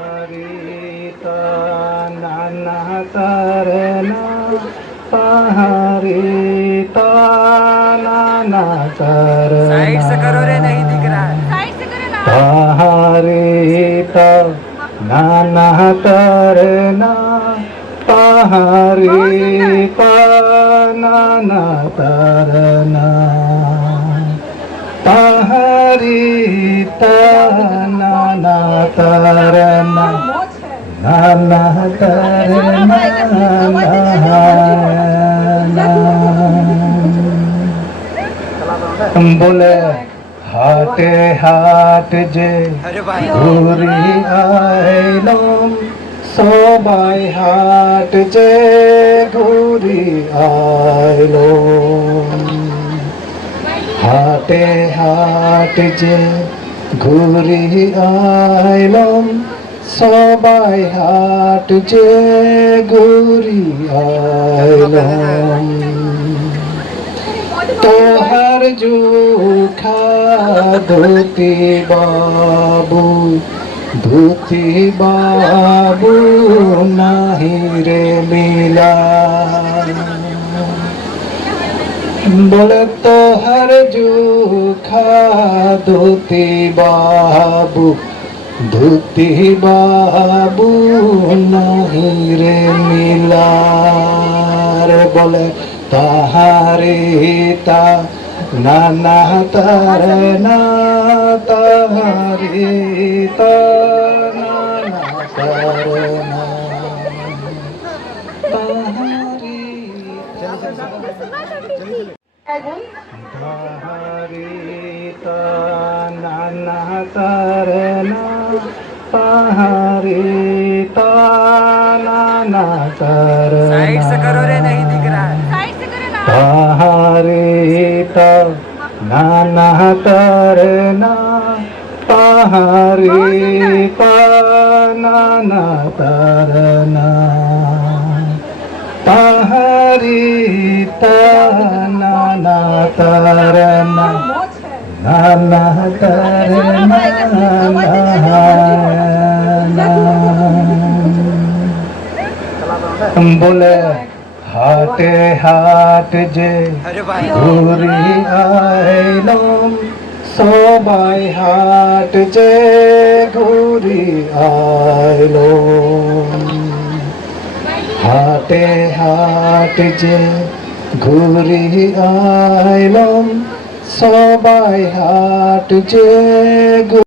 पहाड़ीता नाना तरना पहाड़ीता नाना तरना side से करो रे, नहीं दिख रहा है। साइड से करो ना। पहाड़ीता नाना तरना पहाड़ीता नाना तरना पहाड़ीता नाना तरना नाना तरना बोले हाटे हाट जे अरे भाई ঘুরি আইলাম সবাই হাট যে ঘুরি আইলাম হাটে হাট যে ঘুরি আইলাম সবাই হাট যে ঘুরি আইলাম তোহার জুখা ধুতি বাবু নাহি রে মিলা বলে তোহার জুখা ধুতি বাবু নাহি রে মিলা রে বলে তাহারে তা নানা তারনা তাহারে তা নানা তারনা তাহারে তা নানা তারনা তাহারে তা নানা তারনা साइड से करो रे, नहीं दिख रहा है। साइड से करो ना। पहाड़ीता नाना तरना पहाड़ीता नाना तरना पहाड़ीता नाना तरना नाना तरना बोले हाटे हाट जे अरे भाई ঘুরি আইলাম সবাই হাট যে ঘুরি আইলাম হাটে হাট যে ঘুরি আইলাম সবাই হাট যে